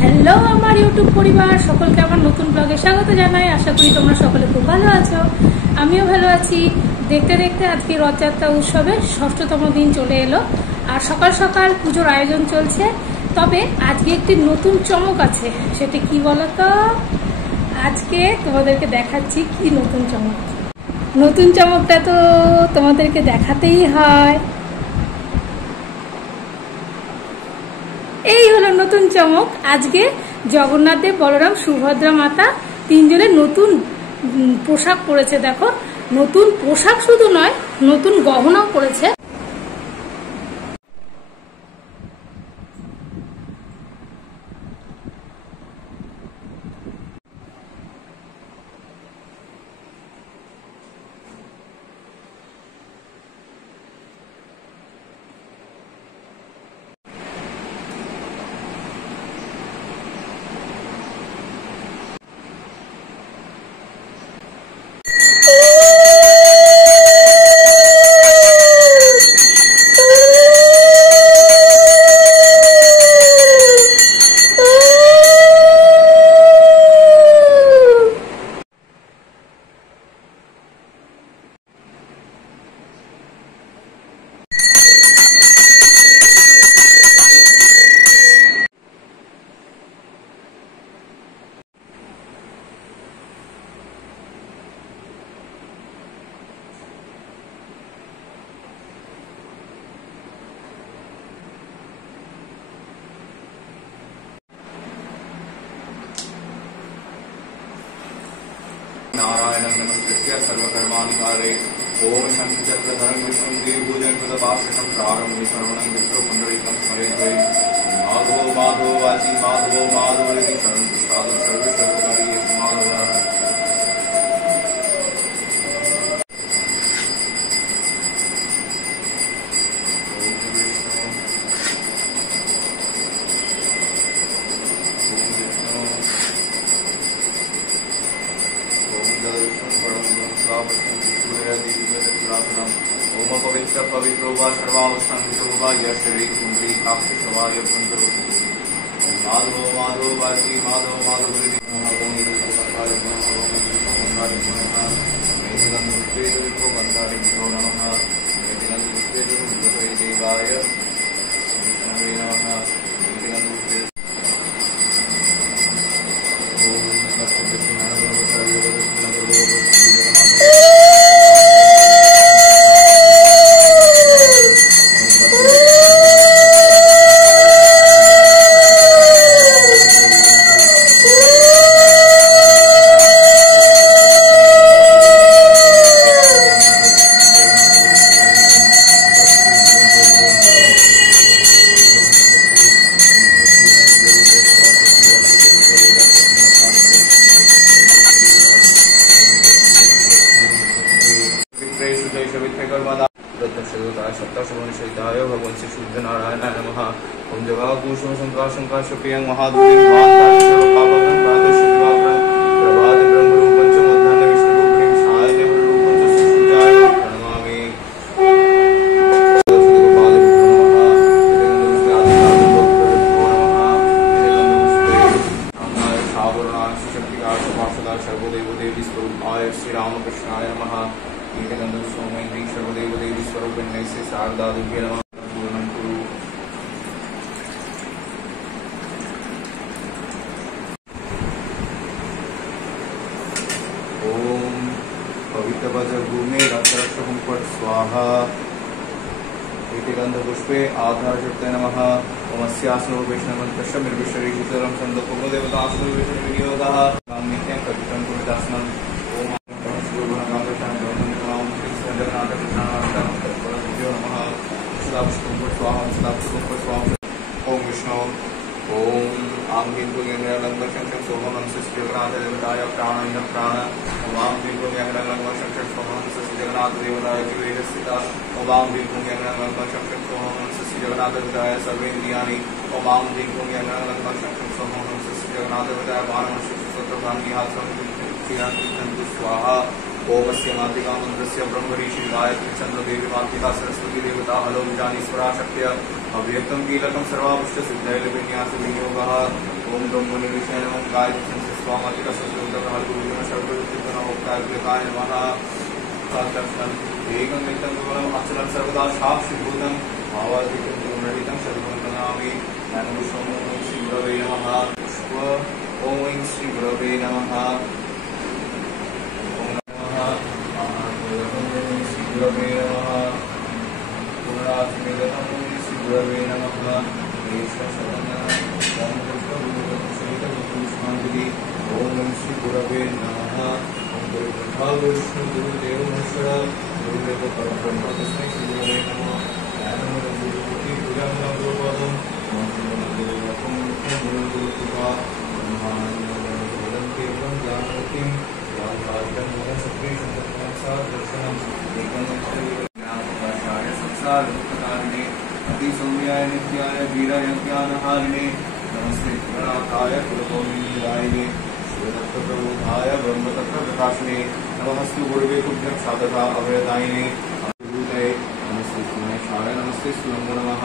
Hello আমার YouTube পরিবার সকলকে আমার নতুন ব্লগে স্বাগত জানাই। আশা করি তোমরা সকলে খুব ভালো আছো, আমিও ভালো আছি। দেখতে দেখতে আজকে রথযাত্রা উৎসবের ৬ষ্ঠতম দিন চলে এলো, আর সকাল সকাল পুজোর আয়োজন চলছে। তবে আজকে একটি নতুন চমক আছে, সেটা কি বলতো? আজকে তোমাদেরকে দেখাচ্ছি কি নতুন চমক। নতুন চমকটা তো তোমাদেরকে দেখাতেই হয়। এই হলো নতুন চমক। আজকে জগন্নাথ দেব, বলরাম, সুভদ্রা মাতা তিনজনের নতুন পোশাক পরেছে। দেখো, নতুন পোশাক শুধু নয়, নতুন গহনাও পরেছে। नारायणं नमस्कृत्य सर्वकर्माणि कारये ओम शंखचक्रधरं विष्णुं द्विभुजं प्रदपाकृतं प्रारं विश्रवणं विष्णु पुंडरीकं स्मरेत् माधवो माधवो वाची माधवो माधवरिति शरणं पुष्पादं सर्वेश्वरकार्ये माधवः ओम पवित्र पवित्रो वा सर्वावस्थानितो वा यशरी कुंडली काक्षिशवाय पुंजरो माधवो माधवो वासी माधव माधवरिति देवाय सप्तशोभनशयिताय भगवन् श्री शुद्ध नारायणाय नमः। ओम जवाकुसुम शंकाशंकाशप्रियं महादुर्गं पापकं प्रातःशिवाग्रं प्रभात ब्रह्मरूपं च मध्याह्न विष्णुरूपिणीं सायं च सुजाय प्रणमामि। सर्वदेवदेवी स्वरूपाय श्री रामकृष्णाय नमः। सर्वदेव देवी स्वरूपिण्यै से शारदा देवी नमः। ओम पवित्र वज्र भूमि रक्षरक्षकं पट स्वाहा। गंधपुष्पे आधारशक्तये नमः। ओमस्यास्नो वैष्णवन्तस्य निर्विशरी शीतलं छन्दोपमो देवतास्नो विनियोगः नित्यं कथितं कुरुदासनं। ओम ओम विष्णु ओम आम ह्रीं क्लीं ऐं शंकर सोमं श्री जगन्नाथ देवताय प्राण इंद्र प्राण। ओम आम ह्रीं क्लीं ऐं शंकर सोमं श्री जगन्नाथ देवताय जीवेह स्थिता। ओम आम ह्रीं क्लीं ऐं शंकर सोमं श्री जगन्नाथ देवताय सर्वेन्द्रियाणि। ओम आम ह्रीं क्लीं ऐं शंकर सोमं श्री जगन्नाथ देवताय बाणमस्त्रभाङ्गी हासं स्वाहा। ओमस्य मातृका मंत्रस्य ब्रह्मऋषि गायत्री चंद्रदेवी मातृका सरस्वती देवता हलो विजानीश्वरा शक्य अव्यक्तं कीलकं सर्वाभीष्ट सिद्धैर्विन्यास विनियोगः। ओम ब्रह्मणे विषय नमः गायत्री संस्वामातिका संस्कृतं गुरुजन सर्वज्ञ ओंकारकाय नमः साक्षात् एकं नित्यं केवलम् अचलं सर्वदा साक्षिभूतं भावातीतं गुणरहितं सर्वं नमामि नमः श्री गुरवे नमः पुष्प ओम श्री गुरवे नमः ओम नमः श्री गुरवे नमः पुरात्मेदं श्री गुरवे नमः ओम श्री गुरवे नमः ओम विष्णु गुरुदेव महेश्वर गुरुदेव परब्रह्म तस्मै श्री गुरवे नमः ज्ञानमय गुरुमूर्ति पूजामय गुरुपदं मंत्रमय गुरुकृपा ब्रह्मानन्दं केवलं ज्ञानमूर्तिं ज्ञानकारिकं मनसत्त्वेषु दर्शनम् एकं ज्ञानप्रकाशाय संसारदुःखकारिणे अतिसौम्याय नित्याय वीराय ज्ञानहारिणे नमस्ते गणाकाय कुलगोविन्दायिने शिवदत्तप्रबोधाय ब्रह्मतत्त्वप्रकाशिने नमस्ते गुरुवे तुभ्यं साधका अभयदायिने गुरुदये नमस्ते सुमहेशाय नमस्ते सुरंग नमः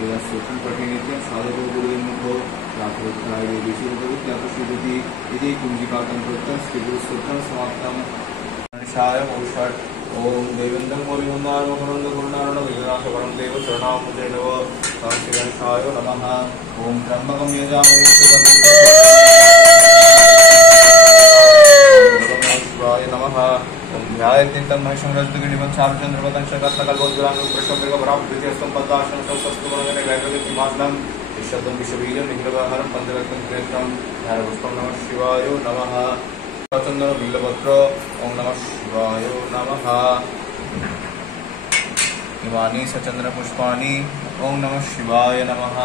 वेदसूत्रं पठे नित्यं साधको गुरुर्मुखो रात्रोत्तराय देवीशिवगुरुत्यापश्रीभूति इति कुञ्जिकातन्त्रोक्तं श्रीगुरुसूत्रं समाप्तं गणेशाय पौषट् ओम देवेन्द्रं मोरिमुन्दारमकरन्दं विघ्नाशकरं देव शरणामुदे नव श्री गणेशाय नमः ओम त्र्यम्बकं यजामहे शिवाय नमः ओम ध्यायन्तं महेशं रजतगिरिवं चारुचन्द्रवदनं शकस्तकल्पोद्गराङ्गं वृषभमृगभराभृतिहस्तं पद्मासनं संस्तुमनगणे वैभवतिमासनं विशब्दं विषबीजं निखिलव्यवहारं पञ्चरत्नं त्रेत्रं ध्यानपुष्पं नमः शिवाय नमः चंद्र बिल्लपत्र ओम नमः शिवाय नमः इमानि सचंद्र पुष्पाणि ओम नमः शिवाय नमः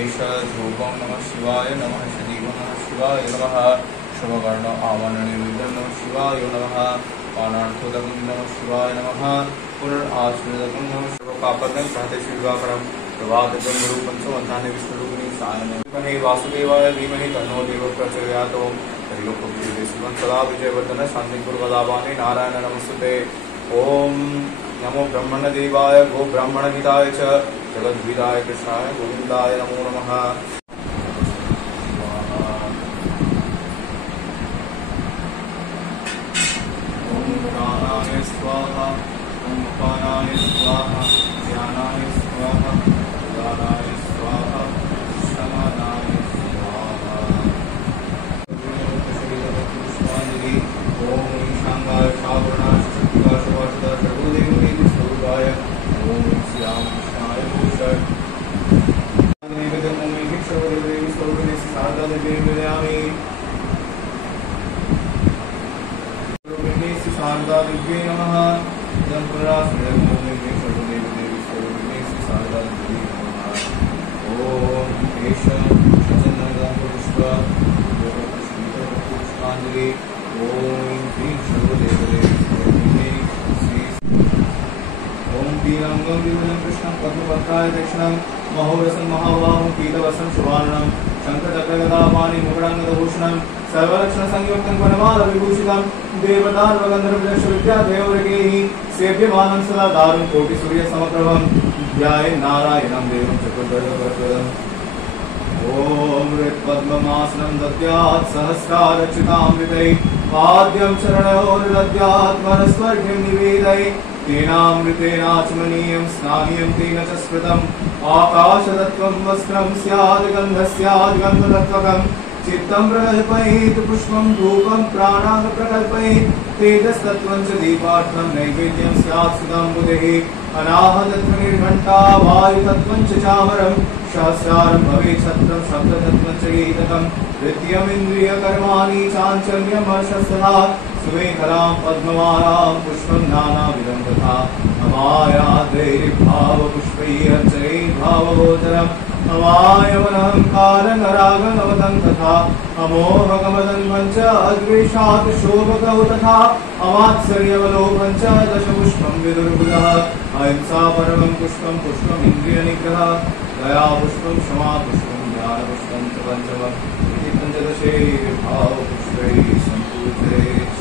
एष धूपं नमः शिवाय नमः सजीवं नमः शिवाय नमः शुभकर्ण आवरणनिर्विघ्नं नमः शिवाय नमः पानार्थोदकं नमः शिवाय नमः पुनराश्रितकं नमः शिवपापकं सहतेश्वरवाकरं प्रभातकं गुरुपं सुमन्तानि विष्णुरूपिणी सायनं वासुदेवाय धीमहि तन्नो देवः प्रचोदयात् सदा विजयवर्धन शांतिपुरवदावाने नारायण नमस्ते ओम नमो ब्रह्मण देवाय गो ब्राह्मण हिताय च जगद्विदाय कृष्णाय गोविंदाय नमो नमः ओम प्राणाय स्वाहा ओम अपानाय स्वाहा ध्यानाय स्वाहा उदानाय स्वाहा समानाय ओम शांगाय शावरणाय शक्तिकाय शवासुदाय सर्वदेवनीति स्वरूपाय ओम श्याम कृष्णाय भूषण नैवेद्यं ओम भिक्षुदेवी स्वरूपिणे शारदा देवी विद्यामि स्वरूपिणे शारदा देवी नमः जं पुनराश्रयं ओम भिक्षुदेवी स्वरूपिणे शारदा देवी नमः ओम एष चंदनगं पुष्प पुष्पांजलि ओम पीतांगं विभुजं कृष्णं पद्मपत्राय दक्षिणं महोरसं महाबाहुं पीतवसं शुभाननं शङ्खचक्रगदापाणि मुकुटाङ्गदभूषणं सर्वलक्षणसंयुक्तं वनमालविभूषितं देवतार्वगन्धर्वयक्षविद्यादेवरगैः सेव्यमानं सदा दारुं कोटिसूर्यसमप्रभं ध्याये नारायणं देवं चतुर्भुजप्रदम् ओम ऋक्पद्ममासनं दद्यात् सहस्रारचितामृतैः पाद्यं शरणयोर्दद्यात् मनस्वर्घ्यं निवेदयेत् तेनामृतेनाचमनीयं स्नानीयं तेन च स्मृतम् आकाशतत्त्वं वस्त्रं स्यात् गन्धः स्यात् गन्धतत्त्वकं चित्तं प्रकल्पयेत् पुष्पं धूपं प्राणां प्रकल्पयेत् तेजस्तत्त्वं च दीपार्थं नैवेद्यं स्यात् सुधाम्बुधेः अनाहतत्वनिर्घण्टा वायुतत्त्वं च चामरं सहस्रारं भवेत् छत्रं शब्दतत्त्वं च गीतकं द्वितीयमिन्द्रियकर्माणि चाञ्चल्यं हर्षस्तथा सुमेखलां पद्ममालां पुष्पं नानाविधं तथा अमायाद्रैर्भावपुष्पैः अर्चनैर्भावगोचरम् अमायवनहङ्कारनरागनवतं तथा अमोहकमदन्वं च अद्वेषात् शोभकौ तथा अमात्सर्यवलोभं च दशपुष्पं विदुर्बुधः अहिंसा परमं पुष्पं पुष्पमिन्द्रियनिग्रहः दया पुष्पं क्षमा पुष्पं ज्ञानपुष्पं च पञ्चमम् इति पञ्चदशैर्भावपुष्पैः सम्पूजयेत्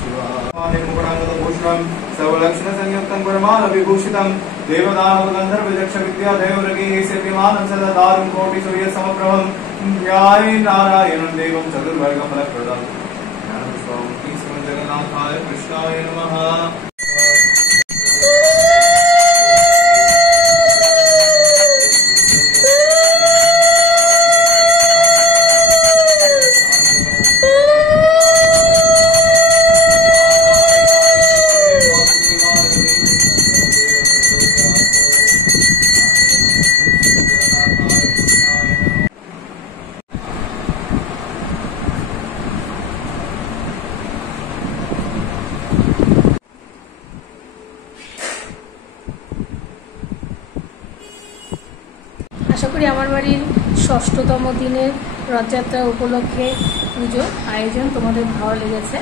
मुकुटाङ्गदभूषणं सर्वलक्षणसंयुक्तं परमालविभूषितं देवदानवगन्धर्वयक्षविद्यादेवरगैः सेव्यमानं सदा दारुं कोटिसूर्यसमप्रभं ध्याय नारायणं देवं चतुर्वर्गफलप्रदं ज्ञानपुष्पं ईश्वरं जगन्नाथाय कृष्णाय नमः। আশা করি আমার বাড়ির ষষ্ঠতম দিনের রথযাত্রা উপলক্ষে পুজো আয়োজন তোমাদের ভালো লেগেছে।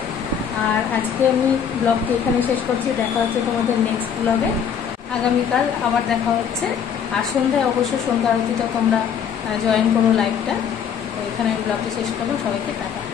আর আজকে আমি ব্লগটি এখানে শেষ করছি। দেখা হচ্ছে তোমাদের নেক্সট ব্লগে। আগামীকাল আবার দেখা হচ্ছে। আর সন্ধ্যায় অবশ্যই সন্ধ্যা আরতিটা তোমরা জয়েন করো লাইভটা। তো এখানে আমি ব্লগটি শেষ করলাম। সবাইকে টাটা।